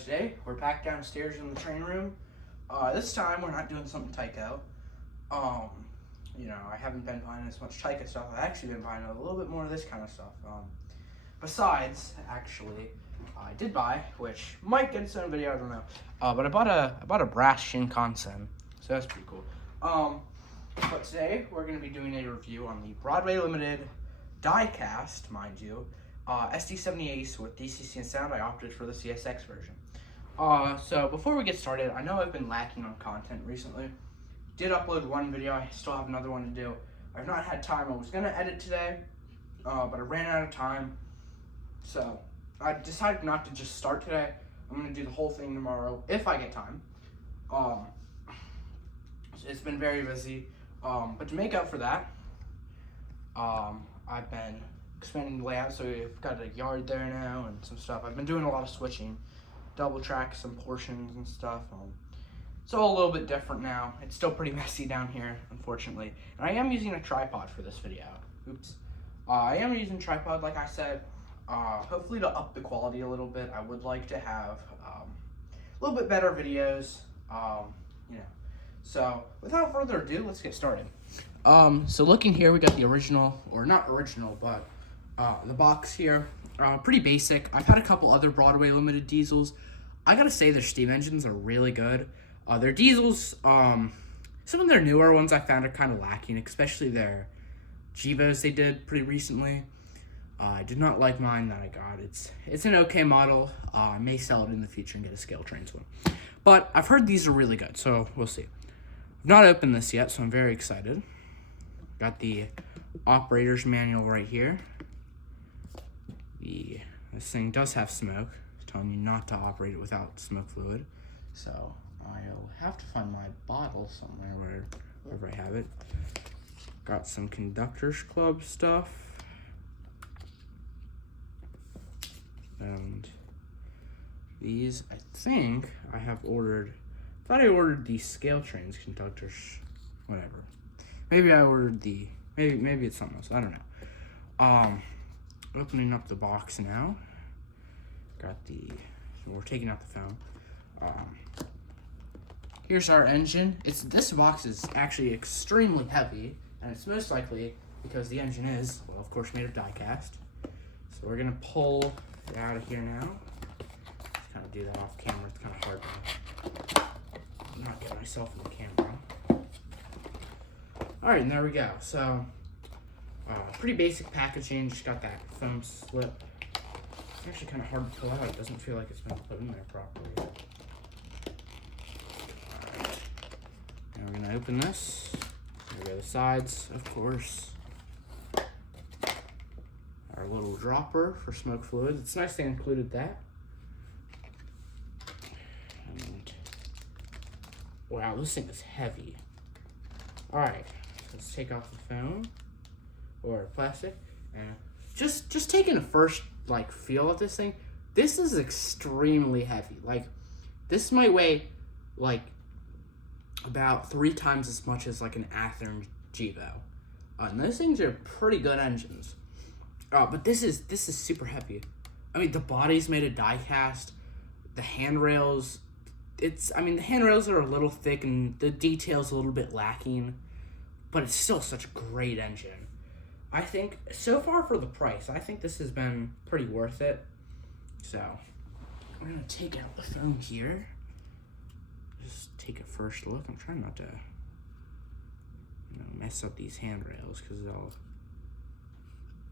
today we're back downstairs in the train room. This time we're not doing something Tycho. I haven't been buying as much Tycho stuff. I've actually been buying a little bit more of this kind of stuff. Besides, actually, I did buy, which might get its own video, I don't know. But I bought a brass Shinkansen, so that's pretty cool. But today we're going to be doing a review on the Broadway Limited diecast, mind you, SD70ACE with DCC and sound. I opted for the CSX version. So before we get started, I know I've been lacking on content recently. Did upload one video, I still have another one to do. I've not had time. I was going to edit today, but I ran out of time. So I decided not to just start today. I'm going to do the whole thing tomorrow if I get time. It's been very busy. But to make up for that, I've been expanding the layout, so we've got a yard there now and some stuff. I've been doing a lot of switching, double track some portions and stuff. It's all a little bit different now. It's still pretty messy down here, unfortunately. And I am using a tripod for this video. Oops. I am using a tripod, like I said, hopefully to up the quality a little bit. I would like to have a little bit better videos, So without further ado, let's get started. So looking here, we got the original, or not original, but the box here. Pretty basic. I've had a couple other Broadway Limited diesels. I gotta say their steam engines are really good. Their diesels, some of their newer ones I found are kind of lacking, especially their Gevos they did pretty recently. I did not like mine that I got. It's an okay model. I may sell it in the future and get a Scale Trains one. But I've heard these are really good, so we'll see. I've not opened this yet, so I'm very excited. Got the operator's manual right here. This thing does have smoke. It's telling you not to operate it without smoke fluid. So I'll have to find my bottle somewhere wherever I have it. Got some Conductors Club stuff. And these, I think I have ordered. Thought I ordered the Scale Trains Conductors, whatever. Maybe I ordered the, maybe it's something else, I don't know. Opening up the box now. Got we're taking out the phone. Here's our engine. This box is actually extremely heavy, and it's most likely because the engine is, well, of course, made of diecast. So we're gonna pull it out of here now. Just kind of do that off camera, it's kind of hard to not get myself in the camera. All right, and there we go. So, pretty basic packaging. Just got that foam slip. It's actually kind of hard to pull out. It doesn't feel like it's been put in there properly. All right. Now we're gonna open this. There go the sides, of course. Our little dropper for smoke fluid. It's nice they included that. And wow, this thing is heavy. All right. Let's take off the foam or plastic, and just taking a first feel of this thing. This is extremely heavy. This might weigh about 3 times as much as an Athearn Gevo. And those things are pretty good engines. But this is super heavy. I mean, the body's made of diecast. The handrails, the handrails are a little thick and the detail's a little bit lacking. But it's still such a great engine. I think, so far for the price, I think this has been pretty worth it. So, we're going to take out the foam here. Just take a first look. I'm trying not to mess up these handrails because they'll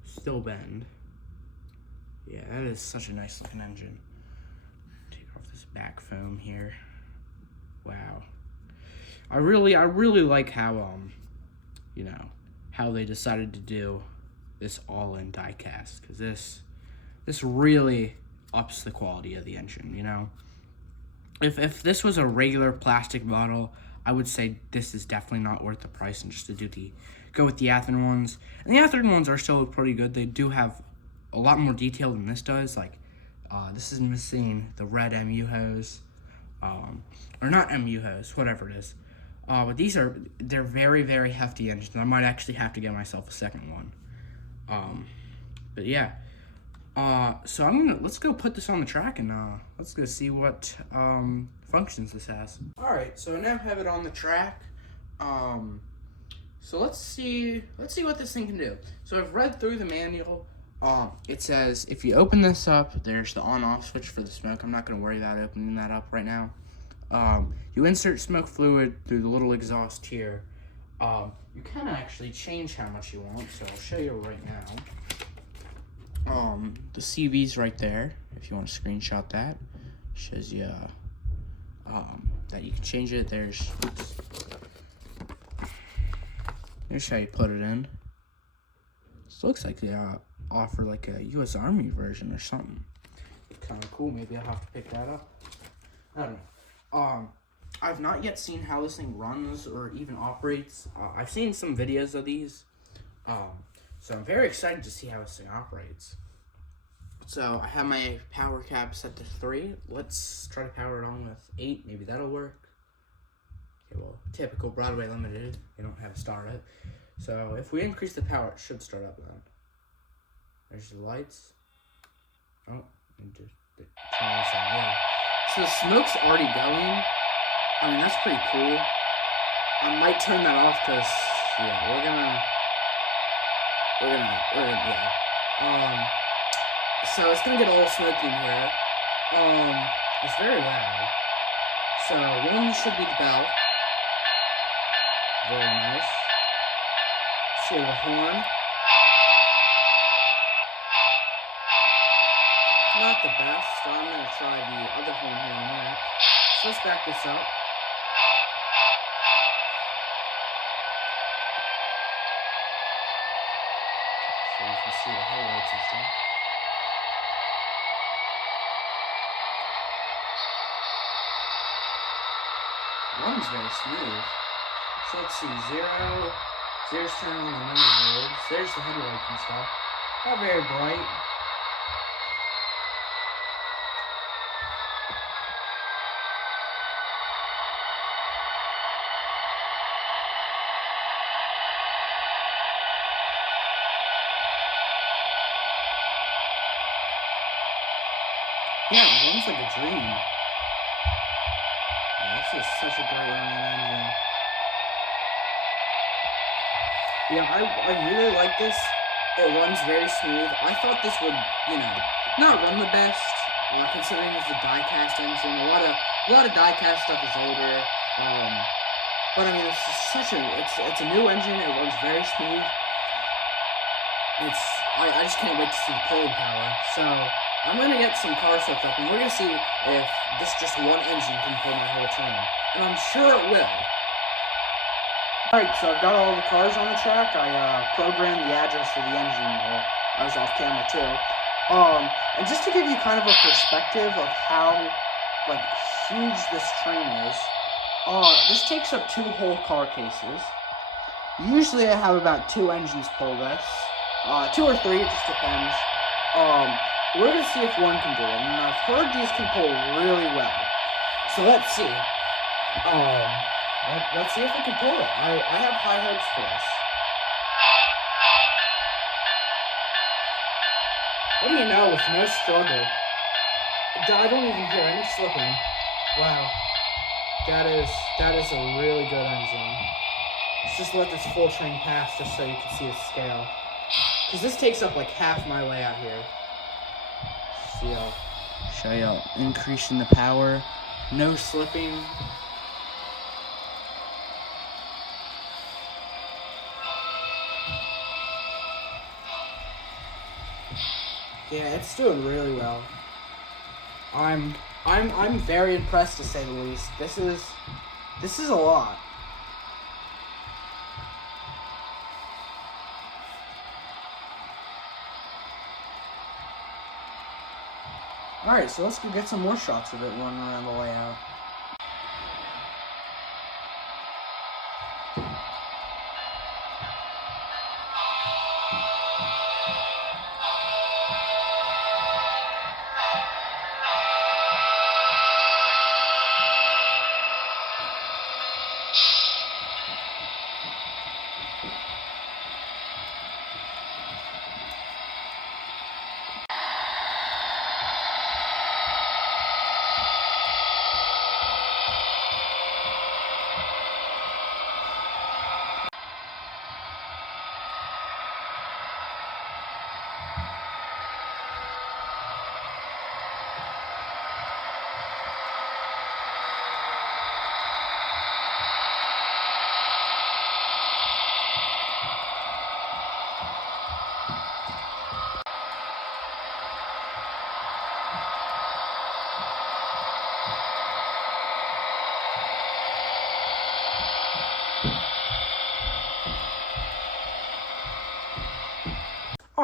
still bend. Yeah, that is such a nice looking engine. Take off this back foam here. Wow. I really like how, how they decided to do this all-in diecast, because this really ups the quality of the engine, If this was a regular plastic model, I would say this is definitely not worth the price, and just to go with the Athearn ones. And the Athearn ones are still pretty good. They do have a lot more detail than this does. This is missing the red MU hose, or not MU hose, whatever it is. But they're very, very hefty engines. I might actually have to get myself a second one. But yeah, So let's go put this on the track and let's go see what functions this has. All right, so I now have it on the track. So let's see what this thing can do. So I've read through the manual. It says if you open this up, there's the on-off switch for the smoke. I'm not gonna worry about opening that up right now. You insert smoke fluid through the little exhaust here. You can actually change how much you want, so I'll show you right now. The CV's right there. If you want to screenshot that, shows you that you can change it. There's how you put it in. This looks like they offer like a U.S. Army version or something. Kind of cool. Maybe I'll have to pick that up. I don't know. I've not yet seen how this thing runs or even operates. I've seen some videos of these. So I'm very excited to see how this thing operates. So I have my power cap set to 3. Let's try to power it on with 8. Maybe that'll work. Okay, well, typical Broadway Limited. They don't have a start it. So if we increase the power, it should start up then. There's the lights. Oh, and just turn this on. Yeah. So the smoke's already going. I mean, that's pretty cool. I might turn that off because, yeah, we're gonna, yeah. So it's gonna get all smoky in here. It's very loud. So one should be the bell. Very nice. See the horn. Not the best, so I'm gonna try the other horn here in a minute. So let's back this up. So you can see the headlights and stuff. One's very smooth. So let's see, zero's turning on the number boards. There's the headlights and stuff. Not very bright. Yeah, it runs like a dream. This is such a great running engine. Yeah, I really like this. It runs very smooth. I thought this would, not run the best, considering it's a diecast engine. A lot of diecast stuff is older. But I mean, it's a new engine. It runs very smooth. I just can't wait to see the pulling power. So I'm gonna get some cars hooked up, and we're gonna see if this just one engine can pull my whole train. And I'm sure it will. Alright, so I've got all the cars on the track. I programmed the address for the engine. I was off camera too. And just to give you kind of a perspective of how huge this train is, this takes up 2 whole car cases. Usually I have about 2 engines pull this. 2 or 3, it just depends. We're going to see if one can do it, and I've heard these can pull really well. So let's see. Let's see if we can pull it. I have high hopes for this. What do you know, with no struggle, I don't even hear any slipping. Wow. That is a really good engine. Let's just let this full train pass just so you can see the scale. Because this takes up like half my way out here. See, I'll show you increasing the power. No slipping. Yeah, it's doing really well. I'm very impressed, to say the least. This is a lot. Alright, so let's go get some more shots of it running around the layout.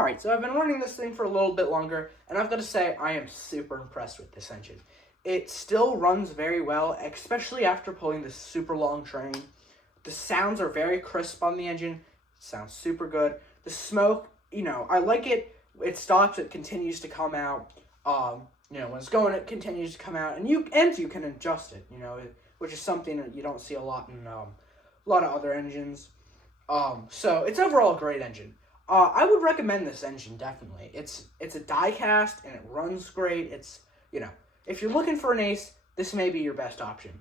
Alright, so I've been running this thing for a little bit longer, and I've got to say, I am super impressed with this engine. It still runs very well, especially after pulling this super long train. The sounds are very crisp on the engine. It sounds super good. The smoke, I like it. It stops, it continues to come out. When it's going, it continues to come out, and you can adjust it, which is something that you don't see a lot in a lot of other engines. So it's overall a great engine. I would recommend this engine, definitely. It's a diecast, and it runs great. It's, if you're looking for an Ace, this may be your best option.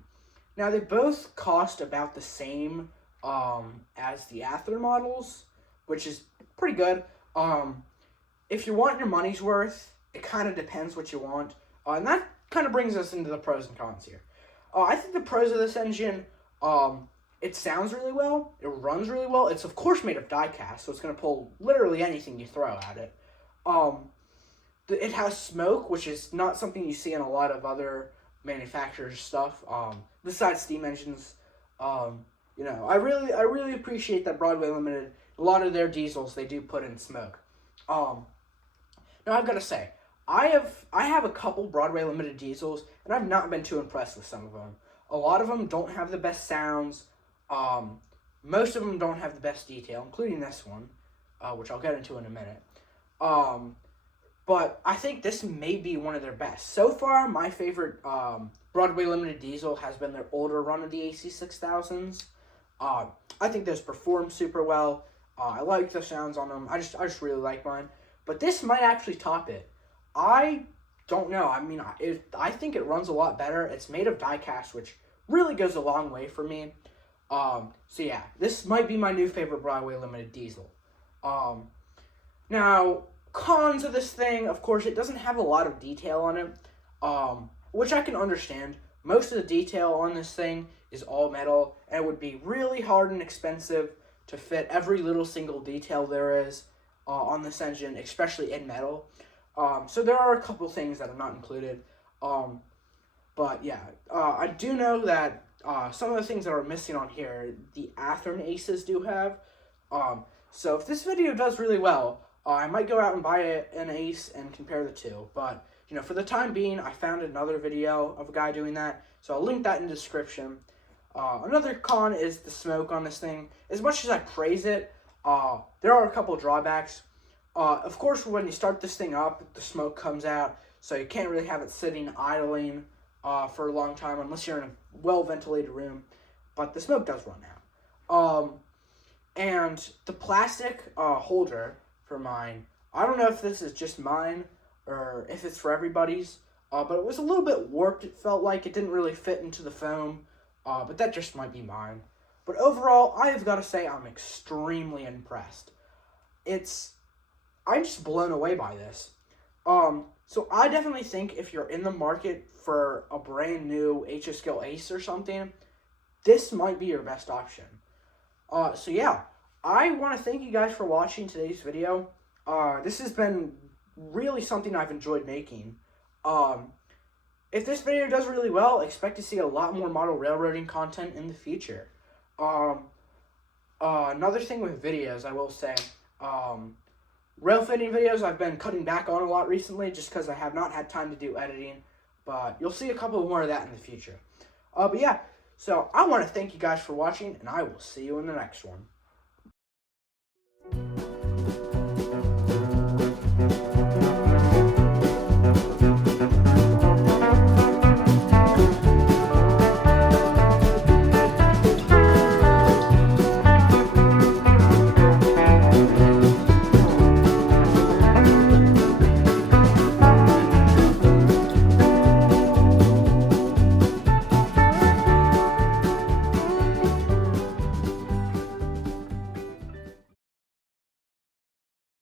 Now, they both cost about the same as the Ather models, which is pretty good. If you want your money's worth, it kind of depends what you want. And that kind of brings us into the pros and cons here. I think the pros of this engine, it sounds really well. It runs really well. It's, of course, made of die-cast, so it's going to pull literally anything you throw at it. It has smoke, which is not something you see in a lot of other manufacturers' stuff. Besides steam engines, I really appreciate that Broadway Limited, a lot of their diesels, they do put in smoke. Now, I've got to say, I have a couple Broadway Limited diesels, and I've not been too impressed with some of them. A lot of them don't have the best sounds. Most of them don't have the best detail, including this one, which I'll get into in a minute. But I think this may be one of their best. So far, my favorite Broadway Limited diesel has been their older run of the AC6000s. I think those perform super well. I like the sounds on them. I just really like mine. But this might actually top it. I don't know. I mean, I think it runs a lot better. It's made of die-cast, which really goes a long way for me. So yeah, this might be my new favorite Broadway Limited diesel. Now, cons of this thing, of course, it doesn't have a lot of detail on it, which I can understand. Most of the detail on this thing is all metal, and it would be really hard and expensive to fit every little single detail there is on this engine, especially in metal. So there are a couple things that are not included. But yeah, I do know that some of the things that are missing on here, the Ather Aces do have. So if this video does really well, I might go out and buy an Ace and compare the two. But, for the time being, I found another video of a guy doing that. So I'll link that in the description. Another con is the smoke on this thing. As much as I praise it, there are a couple drawbacks. Of course, when you start this thing up, the smoke comes out. So you can't really have it sitting idling for a long time unless you're in a well-ventilated room. But the smoke does run out. And the plastic holder for mine, I don't know if this is just mine or if it's for everybody's, but it was a little bit warped. It felt like it didn't really fit into the foam, but that just might be mine. But overall, I have got to say I'm extremely impressed. I'm just blown away by this. So I definitely think if you're in the market for a brand new HSkill Ace or something, this might be your best option. So yeah, I want to thank you guys for watching today's video. This has been really something I've enjoyed making. If this video does really well, expect to see a lot more model railroading content in the future. Another thing with videos, I will say, rail fitting videos I've been cutting back on a lot recently just because I have not had time to do editing. But you'll see a couple more of that in the future. But yeah, so I want to thank you guys for watching, and I will see you in the next one.